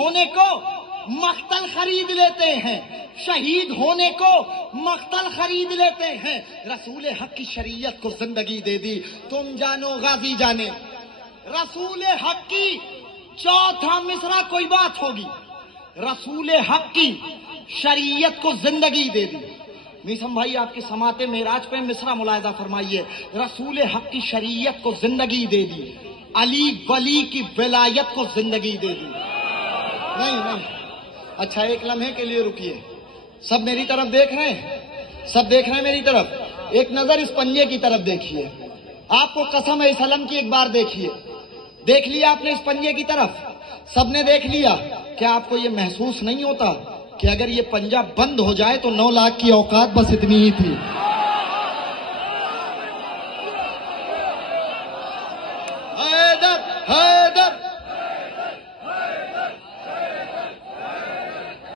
ہونے کو مقتل خرید لیتے ہیں، شہید ہونے کو مقتل خرید لیتے ہیں، رسول حق کی شریعت کو زندگی دے دی، تم جانو غازی جانے۔ رسول حق کی چوتھا مصرع کوئی بات ہوگی، رسول حق کی شریعت کو زندگی دے دی۔ میسم بھائی آپ کی سماعت معراج پہ مصرع ملاحظہ فرمائیے، رسول حق کی شریعت کو زندگی دے دی، علی ولی کی ولایت کو زندگی دے دی۔ نہیں، اچھا ایک لمحے کے لیے رکیے، سب میری طرف دیکھ رہے ہیں، سب دیکھ رہے ہیں میری طرف، ایک نظر اس پنجے کی طرف دیکھیے، آپ کو قسم ہے اس علم کی ایک بار دیکھیے، دیکھ لیا آپ نے اس پنجے کی طرف، سب نے دیکھ لیا، کیا آپ کو یہ محسوس نہیں ہوتا کہ اگر یہ پنجہ بند ہو جائے تو 9 لاکھ کی اوقات بس اتنی ہی تھی؟